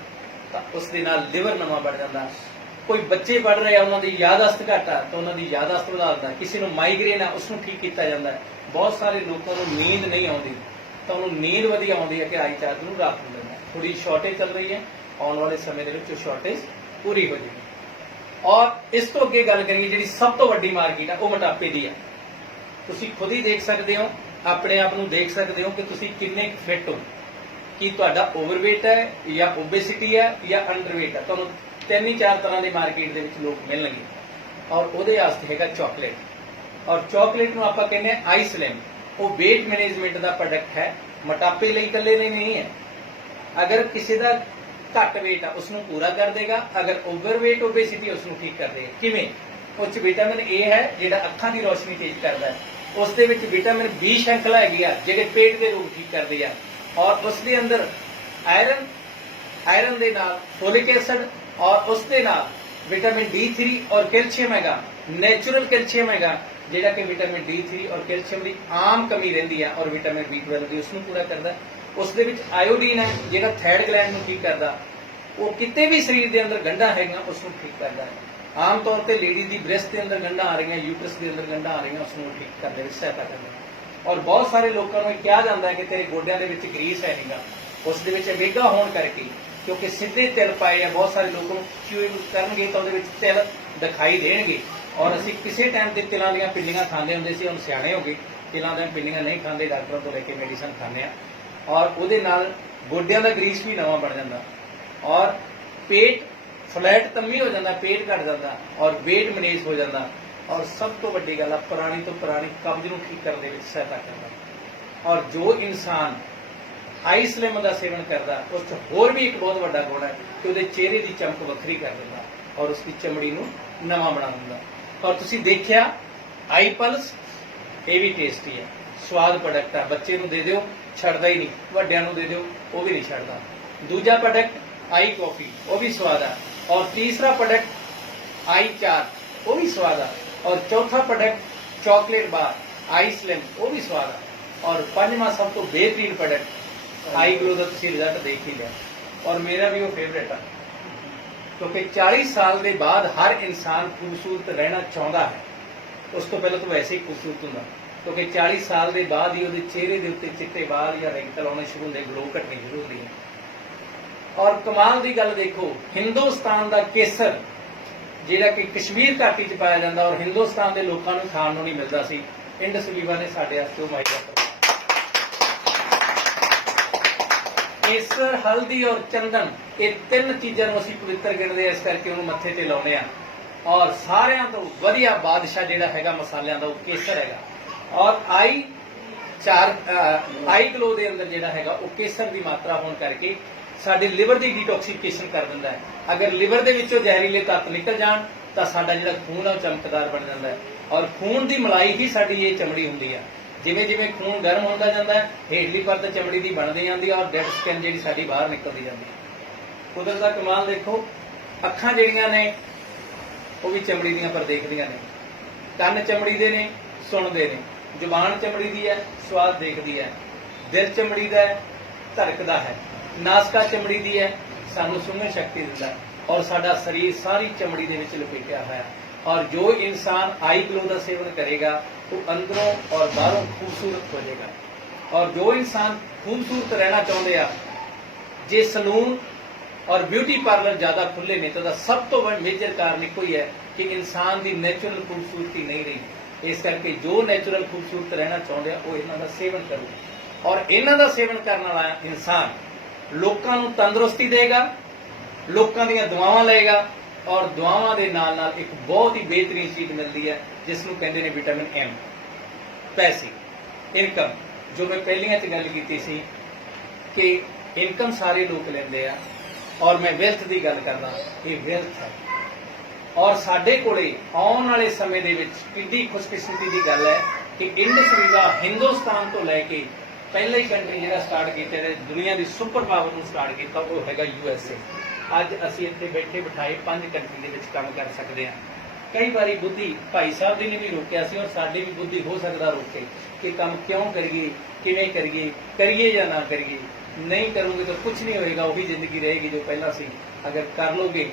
ਤਾਂ ਉਸ ਦੇ ਨਾਲ ਲਿਵਰ ਨਵਾਂ ਬਣ ਜਾਂਦਾ। ਕੋਈ ਬੱਚੇ ਪੜ੍ਹ ਰਹੇ ਆ, ਉਹਨਾਂ ਦੀ ਯਾਦਾਸ਼ਤ ਘੱਟ ਆ ਤਾਂ ਉਹਨਾਂ ਦੀ ਯਾਦਾਸ਼ਤ ਵਧਾ ਦਿੰਦਾ। ਕਿਸੇ ਨੂੰ ਮਾਈਗ੍ਰੇਨ ਆ ਉਸ ਨੂੰ ਠੀਕ ਕੀਤਾ ਜਾਂਦਾ ਹੈ। ਬਹੁਤ ਸਾਰੇ ਲੋਕਾਂ ਨੂੰ ਨੀਂਦ ਨਹੀਂ ਆਉਂਦੀ ਤਾਂ ਉਹਨੂੰ ਨੀਂਦ ਵਧੀਆ ਆਉਂਦੀ ਹੈ ਕਿ ਆਈ ਚਾਰਜ ਨੂੰ ਰਾਤ ਨੂੰ ਲੈਣਾ। ਥੋੜੀ ਸ਼ਾਰਟੇਜ ਚੱਲ ਰਹੀ ਹੈ, ਆਉਣ ਵਾਲੇ ਸਮੇਂ ਦੇ ਵਿੱਚ ਉਹ ਸ਼ਾਰਟੇਜ ਪੂਰੀ ਹੋ ਜਾਏਗੀ। ਔਰ ਇਸ ਤੋਂ ਅੱਗੇ ਗੱਲ ਕਰੀਏ, ਜਿਹੜੀ ਸਭ ਤੋਂ ਵੱਡੀ ਮਾਰਕੀਟ ਆ ਉਹ ਮੋਟਾਪੇ ਦੀ ਹੈ। ਤੁਸੀਂ ਖੁਦ ਹੀ ਦੇਖ ਸਕਦੇ ਹੋ, ਆਪਣੇ ਆਪ ਨੂੰ ਦੇਖ ਸਕਦੇ ਹੋ ਕਿ ਤੁਸੀਂ ਕਿੰਨੇ ਫਿੱਟ ਹੋ। ਕੀ ਤੁਹਾਡਾ ਓਵਰਵੇਟ ਹੈ ਜਾਂ ਓਬੇਸਿਟੀ ਹੈ ਜਾਂ ਅੰਡਰਵੇਟ ਹੈ। ਤੁਹਾਨੂੰ 3-4 ਤਰ੍ਹਾਂ ਦੇ ਮਾਰਕੀਟ ਦੇ ਵਿੱਚ ਲੋਕ ਮਿਲਣਗੇ। ਔਰ ਉਹਦੇ ਵਾਸਤੇ ਹੈਗਾ ਚਾਕਲੇਟ। ਔਰ ਚਾਕਲੇਟ ਨੂੰ ਆਪਾਂ ਕਹਿੰਦੇ ਆ ਆਈ ਸਲਿਮ। ਉਹ weight ਮੈਨੇਜਮੈਂਟ ਦਾ ਪ੍ਰੋਡਕਟ ਹੈ, ਮੋਟਾਪੇ ਲਈ ਇਕੱਲੇ ਲਈ ਨਹੀਂ ਹੈ। ਅਗਰ ਕਿਸੇ ਦਾ ਘੱਟ weight ਆ ਉਸ ਨੂੰ ਪੂਰਾ ਕਰ ਦੇਗਾ, ਅਗਰ ਓਵਰਵੇਟ ਓਬੇਸਿਟੀ ਉਸ ਨੂੰ ਠੀਕ ਕਰ ਦੇਗਾ। ਕਿਵੇਂ? ਉਹ 'ਚ ਵਿਟਾਮਿਨ ਏ ਹੈ ਜਿਹੜਾ ਅੱਖਾਂ ਦੀ ਰੋਸ਼ਨੀ ਤੇਜ਼ ਕਰਦਾ ਹੈ। ਉਸ ਦੇ ਵਿੱਚ ਵਿਟਾਮਿਨ ਬੀ ਸ਼੍ਰੰਖਲਾ ਹੈਗੀ ਆ ਜਿਹੜੇ ਪੇਟ ਦੇ ਰੋਗ ਠੀਕ ਕਰਦੇ ਆ। ਔਰ ਉਸ ਦੇ ਅੰਦਰ ਆਇਰਨ ਦੇ ਨਾਲ ਫੋਲਿਕ ਐਸਿਡ ਔਰ ਉਸ ਦੇ ਨਾਲ ਵਿਟਾਮਿਨ D3 ਔਰ ਕੈਲਸ਼ੀਅਮ ਹੈਗਾ, ਨੈਚੁਰਲ ਕੈਲਸ਼ੀਅਮ ਹੈਗਾ ਜਿਹੜਾ ਕਿ ਵਿਟਾਮਿਨ D3 ਔਰ ਕੈਲਸ਼ੀਅਮ ਦੀ ਆਮ ਕਮੀ ਰਹਿੰਦੀ ਆ। ਔਰ ਵਿਟਾਮਿਨ B12 ਦੀ ਉਸ ਨੂੰ ਪੂਰਾ ਕਰਦਾ। ਉਸ ਦੇ ਵਿੱਚ ਆਇਓਡੀਨ ਹੈ ਜਿਹੜਾ ਥਾਇਰਡ ਗਲੈਂਡ ਨੂੰ ਠੀਕ ਕਰਦਾ। ਉਹ ਕਿਤੇ ਵੀ ਸਰੀਰ ਦੇ ਅੰਦਰ ਗੰਢਾਂ ਹੈਗੀਆਂ ਉਸ ਨੂੰ ਠੀਕ ਕਰਦਾ ਹੈ। ਆਮ ਤੌਰ ਤੇ ਲੇਡੀ ਦੀ ਬ੍ਰੈਸਟ ਦੇ ਅੰਦਰ ਗੰਢਾਂ ਆ ਰਹੀਆਂ, ਯੂਟਰਸ ਦੇ ਅੰਦਰ ਗੰਢਾਂ ਆ ਰਹੀਆਂ, ਉਸ ਨੂੰ ਠੀਕ ਕਰਨ ਦੇ ਵਿੱਚ ਸਹਾਇਤਾ ਕਰਦਾ। ਔਰ ਬਹੁਤ ਸਾਰੇ ਲੋਕਾਂ ਨੂੰ ਇਹ ਕਿਹਾ ਜਾਂਦਾ ਹੈ ਕਿ ਤੇਰੇ ਗੋਡਿਆਂ ਦੇ ਵਿੱਚ ਗਰੀਸ ਹੈ ਨਹੀਂਗਾ, ਉਸ ਦੇ ਵਿੱਚ ਓਮੇਗਾ ਹੋਣ ਕਰਕੇ, ਕਿਉਂਕਿ ਸਿੱਧੇ ਤਿਲ ਪਾਏ ਆ। ਬਹੁਤ ਸਾਰੇ ਲੋਕ ਨੂੰ ਚਿਊਇੰਗ ਕਰਨਗੇ ਤਾਂ ਉਹਦੇ ਵਿੱਚ ਤਿਲ ਦਿਖਾਈ ਦੇਣਗੇ। ਔਰ ਅਸੀਂ ਕਿਸੇ ਟਾਈਮ ਤੇ ਤਿਲਾਂ ਦੀਆਂ ਪਿੰਨੀਆਂ ਖਾਂਦੇ ਹੁੰਦੇ ਸੀ, ਹੁਣ ਸਿਆਣੇ ਹੋ ਗਏ, ਤਿਲਾਂ ਦੀਆਂ ਪਿੰਨੀਆਂ ਨਹੀਂ ਖਾਂਦੇ, ਡਾਕਟਰਾਂ ਤੋਂ ਲੈ ਕੇ ਮੈਡੀਸਨ ਖਾਂਦੇ ਆ। ਔਰ ਉਹਦੇ ਨਾਲ ਗੋਡਿਆਂ ਦਾ ਗਰੀਸ ਵੀ ਨਵਾਂ ਬਣ ਜਾਂਦਾ। ਔਰ ਪੇਟ ਫਲੈਟ ਤੰਮੀ ਹੋ ਜਾਂਦਾ, ਪੇਟ ਘਟ ਜਾਂਦਾ ਔਰ weight ਮੈਨੇਜ ਹੋ ਜਾਂਦਾ। ਔਰ ਸਭ ਤੋਂ ਵੱਡੀ ਗੱਲ ਆ, ਪੁਰਾਣੀ ਤੋਂ ਪੁਰਾਣੀ ਕਬਜ਼ ਨੂੰ ਠੀਕ ਕਰਨ ਦੇ ਵਿੱਚ ਸਹਾਇਤਾ ਕਰਦਾ। ਔਰ ਜੋ ਇਨਸਾਨ ਆਈ ਸਲਿਮ ਦਾ ਸੇਵਨ ਕਰਦਾ ਉਸ 'ਚ ਹੋਰ ਵੀ ਇੱਕ ਬਹੁਤ ਵੱਡਾ ਗੁਣ ਹੈ ਕਿ ਉਹਦੇ ਚਿਹਰੇ ਦੀ ਚਮਕ ਵੱਖਰੀ ਕਰ ਦਿੰਦਾ ਔਰ ਉਸ ਦੀ ਚਮੜੀ ਨੂੰ ਨਵਾਂ ਬਣਾ ਦਿੰਦਾ। ਔਰ ਤੁਸੀਂ ਦੇਖਿਆ ਆਈ ਪਲਸ, ਇਹ ਵੀ ਟੇਸਟੀ ਹੈ, ਸਵਾਦ ਪ੍ਰੋਡਕਟ ਹੈ। ਬੱਚੇ ਨੂੰ ਦੇ ਦਿਓ ਛੱਡਦਾ ਹੀ ਨਹੀਂ, ਵੱਡਿਆਂ ਨੂੰ ਦੇ ਦਿਓ ਉਹ ਵੀ ਨਹੀਂ ਛੱਡਦਾ। ਦੂਜਾ ਪ੍ਰੋਡਕਟ ਆਈ ਕਾਫੀ, ਉਹ ਵੀ ਸਵਾਦ ਹੈ। ਔਰ ਤੀਸਰਾ ਪ੍ਰੋਡਕਟ ਆਈ ਚਾਰਜ, ਉਹ ਵੀ ਸਵਾਦ ਹੈ। ਔਰ ਚੌਥਾ ਪ੍ਰੋਡਕਟ ਚਾਕਲੇਟ ਬਾਰ ਆਈ ਸਲਿਮ, ਉਹ ਵੀ ਸਵਾਦ ਹੈ। ਔਰ ਪੰਜਵਾਂ ਸਭ ਤੋਂ ਬਿਹਤਰੀਨ ਪ੍ਰੋਡਕਟ ਆਈ ਗਲੋ ਦਾ ਤੁਸੀਂ ਰਿਜ਼ਲਟ ਦੇਖ ਹੀ ਲਿਆ। ਔਰ ਮੇਰਾ ਵੀ ਉਹ ਫੇਵਰੇਟ ਹੈ, ਕਿਉਂਕਿ 40 ਸਾਲ ਦੇ ਬਾਅਦ ਹਰ ਇਨਸਾਨ ਖੂਬਸੂਰਤ ਰਹਿਣਾ ਚਾਹੁੰਦਾ ਹੈ। ਉਸ ਤੋਂ ਪਹਿਲਾਂ ਤਾਂ ਵੈਸੇ ਹੀ ਖੂਬਸੂਰਤ ਹੁੰਦਾ, ਕਿਉਂਕਿ 40 ਸਾਲ ਦੇ ਬਾਅਦ ਹੀ ਉਹਦੇ ਚਿਹਰੇ ਦੇ ਉੱਤੇ ਚਿੱਟੇ ਬਾਲ ਜਾਂ ਰਿੰਕਲ ਆਉਣੇ ਸ਼ੁਰੂ ਹੁੰਦੇ, ਗਲੋ ਘਟਣੀ ਸ਼ੁਰੂ ਹੁੰਦੀ ਹੈ। ਔਰ ਕਮਾਲ ਦੀ ਗੱਲ ਦੇਖੋ, ਹਿੰਦੁਸਤਾਨ ਦਾ ਕੇਸਰ ਜਿਹੜਾ ਕਿ ਕਸ਼ਮੀਰ ਘਾਟੀ 'ਚ ਪਾਇਆ ਜਾਂਦਾ ਔਰ ਹਿੰਦੁਸਤਾਨ ਦੇ ਲੋਕਾਂ ਨੂੰ ਖਾਣ ਨੂੰ ਨਹੀਂ ਮਿਲਦਾ ਸੀ, ਇੰਡਸ ਵੀਵਾ ਨੇ ਸਾਡੇ ਵਾਸਤੇ ਉਹ ਮੁਹੱਈਆ ਕਰਵਾਇਆ। ਕੇਸਰ, ਹਲਦੀ ਔਰ ਚੰਦਨ, ਇਹ ਤਿੰਨ ਚੀਜ਼ਾਂ ਨੂੰ ਅਸੀਂ ਪਵਿੱਤਰ ਗਿਣਦੇ ਆ, ਇਸ ਕਰਕੇ ਉਹਨੂੰ ਮੱਥੇ ਤੇ ਲਾਉਂਦੇ ਆ। ਔਰ ਸਾਰਿਆਂ ਤੋਂ ਵਧੀਆ ਬਾਦਸ਼ਾਹ ਜਿਹੜਾ ਹੈਗਾ ਮਸਾਲਿਆਂ ਦਾ ਉਹ ਕੇਸਰ ਹੈਗਾ। ਔਰ ਆਈ ਗਲੋ ਦੇ ਅੰਦਰ ਜਿਹੜਾ ਹੈਗਾ ਉਹ ਕੇਸਰ ਦੀ ਮਾਤਰਾ ਹੋਣ ਕਰਕੇ ਸਾਡੇ ਲਿਵਰ ਦੀ ਡੀਟੌਕਸੀਫਿਕੇਸ਼ਨ ਕਰ ਦਿੰਦਾ ਹੈ। ਅਗਰ ਲਿਵਰ ਦੇ ਵਿੱਚੋਂ ਜ਼ਹਿਰੀਲੇ ਤੱਤ ਨਿਕਲ ਜਾਣ ਤਾਂ ਸਾਡਾ ਜਿਹੜਾ ਖੂਨ ਹੈ ਉਹ ਚਮਕਦਾਰ ਬਣ ਜਾਂਦਾ ਹੈ। ਔਰ ਖੂਨ ਦੀ ਮਲਾਈ ਹੀ ਸਾਡੀ ਇਹ ਚਮੜੀ ਹੁੰਦੀ ਆ। ਜਿਵੇਂ ਜਿਵੇਂ ਖੂਨ ਗਰਮ ਹੁੰਦਾ ਜਾਂਦਾ ਹੈ, ਹੇਠਲੀ ਪਰਤ ਚਮੜੀ ਦੀ ਬਣਦੀ ਜਾਂਦੀ ਹੈ ਔਰ ਡੈਡ ਸਕਿਨ ਜਿਹੜੀ ਸਾਡੀ ਬਾਹਰ ਨਿਕਲਦੀ ਜਾਂਦੀ ਹੈ। ਕੁਦਰਤ ਦਾ ਕਮਾਲ ਦੇਖੋ, ਅੱਖਾਂ ਜਿਹੜੀਆਂ ਨੇ ਉਹ ਵੀ ਚਮੜੀ ਦੀਆਂ ਪਰ ਦੇਖਦੀਆਂ ਨੇ, ਕੰਨ ਚਮੜੀ ਦੇ ਨੇ, ਸੁਣਦੇ ਨੇ, ਜ਼ੁਬਾਨ ਚਮੜੀ ਦੀ ਹੈ, ਸਵਾਦ ਦੇਖਦੀ ਹੈ, ਦਿਲ ਚਮੜੀ ਦਾ ਹੈ, ਧੜਕਦਾ ਹੈ, ਨਾਸਕਾ ਚਮੜੀ ਦੀ ਹੈ, ਸਾਨੂੰ ਸੁਣਨ ਸ਼ਕਤੀ ਦਿੰਦਾ ਹੈ। ਔਰ ਸਾਡਾ ਸਰੀਰ ਸਾਰੀ ਚਮੜੀ ਦੇ ਵਿੱਚ ਲਪੇਟਿਆ ਹੋਇਆ। ਔਰ ਜੋ ਇਨਸਾਨ ਆਈ ਗਲੋ ਦਾ ਸੇਵਨ ਕਰੇਗਾ ਉਹ ਅੰਦਰੋਂ ਔਰ ਬਾਹਰੋਂ ਖੂਬਸੂਰਤ ਹੋ ਜਾਏਗਾ। ਔਰ ਜੋ ਇਨਸਾਨ ਖੂਬਸੂਰਤ ਰਹਿਣਾ ਚਾਹੁੰਦੇ ਆ, ਜੇ ਸਲੂਨ ਔਰ ਬਿਊਟੀ ਪਾਰਲਰ ਜ਼ਿਆਦਾ ਖੁੱਲੇ ਨੇ ਤਾਂ ਉਹਦਾ ਸਭ ਤੋਂ ਵੱਡਾ ਮੇਜਰ ਕਾਰਨ ਇੱਕੋ ਹੀ ਹੈ ਕਿ ਇਨਸਾਨ ਦੀ ਨੈਚੁਰਲ ਖੂਬਸੂਰਤੀ ਨਹੀਂ ਰਹੀ। ਇਸ ਕਰਕੇ ਜੋ ਨੈਚੁਰਲ ਖੂਬਸੂਰਤ ਰਹਿਣਾ ਚਾਹੁੰਦੇ ਆ ਉਹ ਇਹਨਾਂ ਦਾ ਸੇਵਨ ਕਰੂ। ਔਰ ਇਹਨਾਂ ਦਾ ਸੇਵਨ ਕਰਨ ਵਾਲਾ ਇਨਸਾਨ ਲੋਕਾਂ ਨੂੰ ਤੰਦਰੁਸਤੀ ਦੇਗਾ, ਲੋਕਾਂ ਦੀਆਂ ਦੁਆਵਾਂ ਲਏਗਾ ਔਰ ਦੁਆਵਾਂ ਦੇ ਨਾਲ ਨਾਲ ਇੱਕ ਬਹੁਤ ਹੀ ਬਿਹਤਰੀਨ ਚੀਜ਼ ਮਿਲਦੀ ਹੈ ਜਿਸ ਨੂੰ ਕਹਿੰਦੇ ਨੇ ਵਿਟਾਮਿਨ ਐਮ, ਪੈਸੇ, ਇਨਕਮ। ਜੋ ਮੈਂ ਪਹਿਲੀਆਂ 'ਚ ਗੱਲ ਕੀਤੀ ਸੀ ਕਿ ਇਨਕਮ ਸਾਰੇ ਲੋਕ ਲੈਂਦੇ ਆ ਔਰ ਮੈਂ ਵਿਰਥ ਦੀ ਗੱਲ ਕਰਦਾ, ਇਹ ਵਿਰਥ ਹੈ। ਔਰ ਸਾਡੇ ਕੋਲੇ ਆਉਣ ਵਾਲੇ ਸਮੇਂ ਦੇ ਵਿੱਚ ਕਿੰਨੀ ਖੁਸ਼ਕਿਸਮਤੀ ਦੀ ਗੱਲ ਹੈ ਕਿ ਇੰਡਸ ਵੀਵਾ ਹਿੰਦੁਸਤਾਨ ਤੋਂ ਲੈ ਕੇ ਪਹਿਲਾ ਹੀ ਕੰਟਰੀ ਜਿਹੜਾ ਸਟਾਰਟ ਕੀਤਾ ਹੈ ਦੁਨੀਆ ਦੀ ਸੁਪਰ ਪਾਵਰ ਨੂੰ ਸਟਾਰਟ ਕੀਤਾ, ਉਹ ਹੈਗਾ USA। ਅੱਜ ਅਸੀਂ ਇੱਥੇ ਬੈਠੇ ਬਿਠਾਏ 5 ਕੰਟਰੀ ਦੇ ਵਿੱਚ ਕੰਮ ਕਰ ਸਕਦੇ ਹਾਂ। ਕਈ ਵਾਰੀ ਬੁੱਧੀ ਭਾਈ ਸਾਹਿਬ ਦੀ ਨੇ ਵੀ ਰੋਕਿਆ ਸੀ, ਔਰ ਸਾਡੀ ਵੀ ਬੁੱਧੀ ਹੋ ਸਕਦਾ ਰੋਕੇ ਕਿ ਕੰਮ ਕਿਉਂ ਕਰੀਏ, ਕਿਵੇਂ ਕਰੀਏ, ਕਰੀਏ ਜਾਂ ਨਾ ਕਰੀਏ। ਨਹੀਂ ਕਰੋਗੇ ਤਾਂ ਕੁਝ ਨਹੀਂ ਹੋਏਗਾ, ਉਹੀ ਜ਼ਿੰਦਗੀ ਰਹੇਗੀ ਜੋ ਪਹਿਲਾਂ ਸੀ। ਅਗਰ ਕਰ ਲੋਗੇ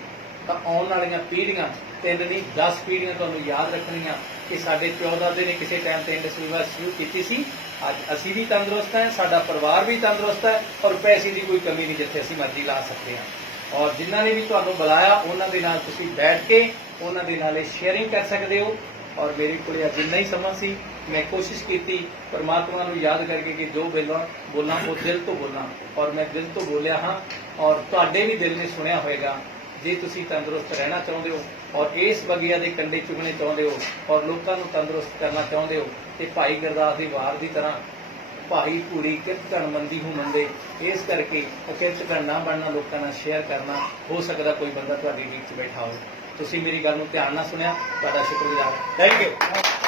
ਤਾਂ ਆਉਣ ਵਾਲੀਆਂ ਪੀੜ੍ਹੀਆਂ 3 ਨਹੀਂ 10 ਪੀੜ੍ਹੀਆਂ ਤੁਹਾਨੂੰ ਯਾਦ ਰੱਖਣੀਆਂ ਕਿ ਸਾਡੇ ਪਿਓ ਦਾਦੇ ਨੇ ਕਿਸੇ ਟਾਈਮ ਤੇ ਇੰਡਸ ਵੀਵਾ ਸ਼ੁਰੂ ਕੀਤੀ ਸੀ। ਅੱਜ ਅਸੀਂ ਵੀ ਤੰਦਰੁਸਤ ਹਾਂ, ਸਾਡਾ ਪਰਿਵਾਰ ਵੀ ਤੰਦਰੁਸਤ ਹੈ, ਔਰ ਪੈਸੇ ਦੀ ਕੋਈ ਕਮੀ ਨਹੀਂ ਜਿੱਥੇ ਅਸੀਂ ਮਰਜ਼ੀ ਲਾ ਸਕਦੇ ਹਾਂ। ਔਰ ਜਿਨ੍ਹਾਂ ਨੇ ਵੀ ਤੁਹਾਨੂੰ ਬੁਲਾਇਆ ਉਹਨਾਂ ਦੇ ਨਾਲ ਤੁਸੀਂ ਬੈਠ ਕੇ ਉਹਨਾਂ ਦੇ ਨਾਲ ਸ਼ੇਅਰਿੰਗ ਕਰ ਸਕਦੇ ਹੋ। ਔਰ ਮੇਰੇ ਕੋਲ ਅੱਜ ਇੰਨਾ ਹੀ ਸਮਾਂ ਸੀ, ਮੈਂ ਕੋਸ਼ਿਸ਼ ਕੀਤੀ ਪਰਮਾਤਮਾ ਨੂੰ ਯਾਦ ਕਰਕੇ ਕਿ ਜੋ ਬੋਲਾਂ ਉਹ ਦਿਲ ਤੋਂ ਬੋਲਾਂ, ਔਰ ਮੈਂ ਦਿਲ ਤੋਂ ਬੋਲਿਆ ਹਾਂ। ਔਰ ਤੁਹਾਡੇ ਵੀ ਦਿਲ ਨੇ ਸੁਣਿਆ ਹੋਏਗਾ। ਜੇ ਤੁਸੀਂ ਤੰਦਰੁਸਤ ਰਹਿਣਾ ਚਾਹੁੰਦੇ ਹੋ ਔਰ ਇਸ ਬਗੀਆ ਦੇ ਕੰਡੇ ਚੁਗਣੇ ਚਾਹੁੰਦੇ ਹੋ ਔਰ ਲੋਕਾਂ ਨੂੰ ਤੰਦਰੁਸਤ ਕਰਨਾ ਚਾਹੁੰਦੇ ਹੋ ਤੇ ਭਾਈ ਗੁਰਦਾਸ ਦੀ ਵਾਰ ਦੀ ਤਰ੍ਹਾਂ ਭਾਈ ਪੂਰੀ ਕਿਰਤ ਧਨ ਮੰਦੀ ਹੂੰ ਮੰਦੇ, ਇਸ ਕਰਕੇ ਅਕਿਰਤ ਧਨ ਨਾ ਬਣਨਾ, ਲੋਕਾਂ ਨਾਲ ਸ਼ੇਅਰ ਕਰਨਾ। ਹੋ ਸਕਦਾ ਕੋਈ ਬੰਦਾ ਤੁਹਾਡੀ ਰੀਚ 'ਚ ਬੈਠਾ ਹੋਵੇ। ਤੁਸੀਂ ਮੇਰੀ ਗੱਲ ਨੂੰ ਧਿਆਨ ਨਾਲ ਸੁਣਿਆ, ਤੁਹਾਡਾ ਸ਼ੁਕਰਗੁਜ਼ਾਰ। Thank you.